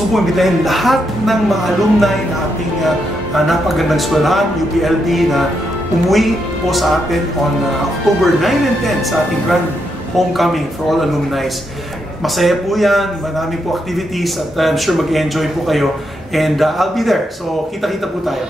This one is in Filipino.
gusto po imbitahin lahat ng mga alumni na ating napagandang eskwelahan, UPLB, na umuwi po sa atin on October 9 and 10 sa ating grand homecoming for all alumni. Masaya po yan, marami po activities at I'm sure mag-enjoy po kayo and I'll be there. So kita-kita po tayo.